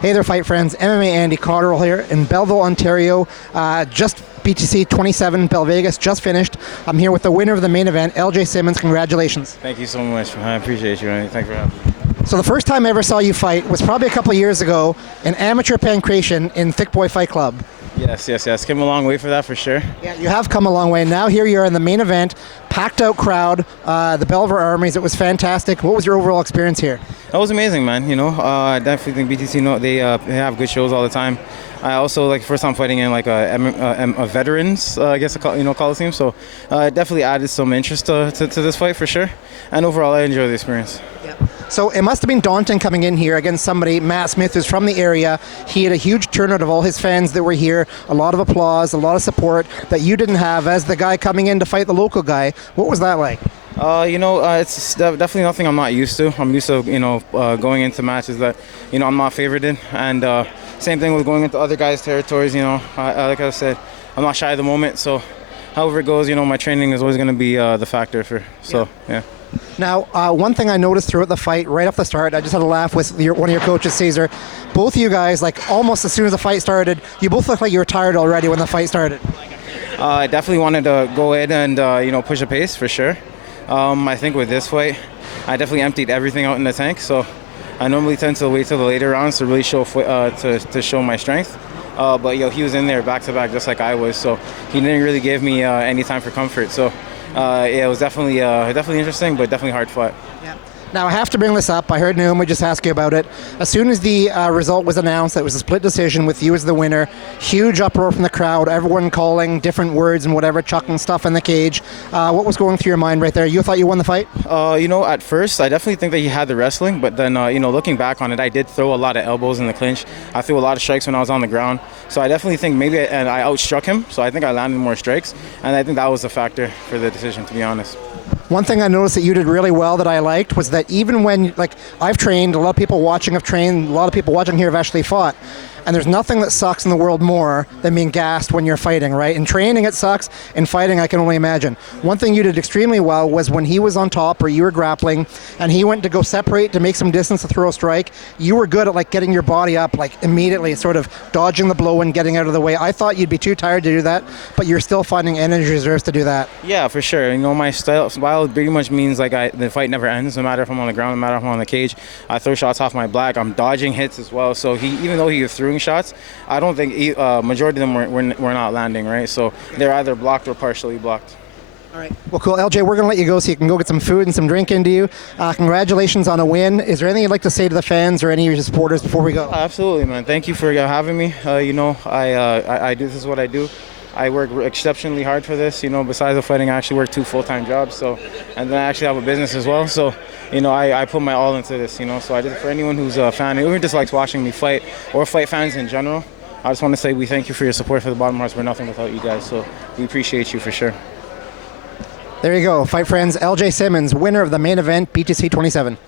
Hey there, fight friends. MMA Andy Cotterill here in Belleville, Ontario. Just BTC XXVII, Bellevegas, just finished. I'm here with the winner of the main event, Ljae Simminz. Congratulations. Thank you so much. I appreciate you, Andy. Thanks for having me. So the first time I ever saw you fight was probably a couple of years ago in amateur pancration in Thick Boy Fight Club. Yes. Came a long way for that, for sure. Yeah, you have come a long way. Now here you are in the main event, packed out crowd, the Bellevegas Armies. It was fantastic. What was your overall experience here? That was amazing, man. I definitely think BTC, they have good shows all the time. I also first time fighting in a veterans, Coliseum. So definitely added some interest to this fight for sure. And overall, I enjoyed the experience. Yeah. So it must have been daunting coming in here against somebody, Matt Smith, who's from the area. He had a huge turnout of all his fans that were here, a lot of applause, a lot of support that you didn't have as the guy coming in to fight the local guy. What was that like? It's definitely nothing I'm not used to. I'm used to, going into matches that, I'm not favored in. And same thing with going into other guys' territories, like I said, I'm not shy at the moment. So however it goes, my training is always going to be the factor yeah. Now, one thing I noticed throughout the fight, right off the start, I just had a laugh with one of your coaches, Caesar. Both of you guys, almost as soon as the fight started, you both looked like you were tired already when the fight started. I definitely wanted to go in and, push the pace for sure. I think with this fight, I definitely emptied everything out in the tank. So I normally tend to wait till the later rounds to really show to show my strength. But he was in there back to back just like I was, so he didn't really give me any time for comfort. So it was definitely interesting, but definitely hard fought. Yeah. Now I have to bring this up. I heard Naomi just ask you about it. As soon as the result was announced, that it was a split decision with you as the winner. Huge uproar from the crowd. Everyone calling different words and whatever, chucking stuff in the cage. What was going through your mind right there? You thought you won the fight? At first, I definitely think that he had the wrestling, but then, looking back on it, I did throw a lot of elbows in the clinch. I threw a lot of strikes when I was on the ground. So I definitely think maybe I outstruck him. So I think I landed more strikes, and I think that was a factor for the decision, to be honest. One thing I noticed that you did really well that I liked was that even when, I've trained, a lot of people watching have trained, a lot of people watching here have actually fought. And there's nothing that sucks in the world more than being gassed when you're fighting, right? In training it sucks, in fighting I can only imagine. One thing you did extremely well was when he was on top or you were grappling and he went to go separate to make some distance to throw a strike, you were good at getting your body up immediately, sort of dodging the blow and getting out of the way. I thought you'd be too tired to do that, but you're still finding energy reserves to do that. Yeah, for sure. My style pretty much means the fight never ends, no matter if I'm on the ground, no matter if I'm on the cage. I throw shots off my black. I'm dodging hits as well. So even though he was throwing shots, I don't think majority of them were not landing, right? So they're either blocked or partially blocked. All right. Well, cool. Ljae, we're going to let you go so you can go get some food and some drink into you. Congratulations on a win. Is there anything you'd like to say to the fans or any of your supporters before we go? Absolutely, man. Thank you for having me. I do, this is what I do. I work exceptionally hard for this. Besides the fighting, I actually work 2 full-time jobs. And then I actually have a business as well. So, I put my all into this. So I just, for anyone who's a fan, or just likes watching me fight, or fight fans in general, I just want to say we thank you for your support for the Bottom Hearts. We're nothing without you guys. So we appreciate you for sure. There you go, fight friends. Ljae Simminz, winner of the main event, BTC XXVII.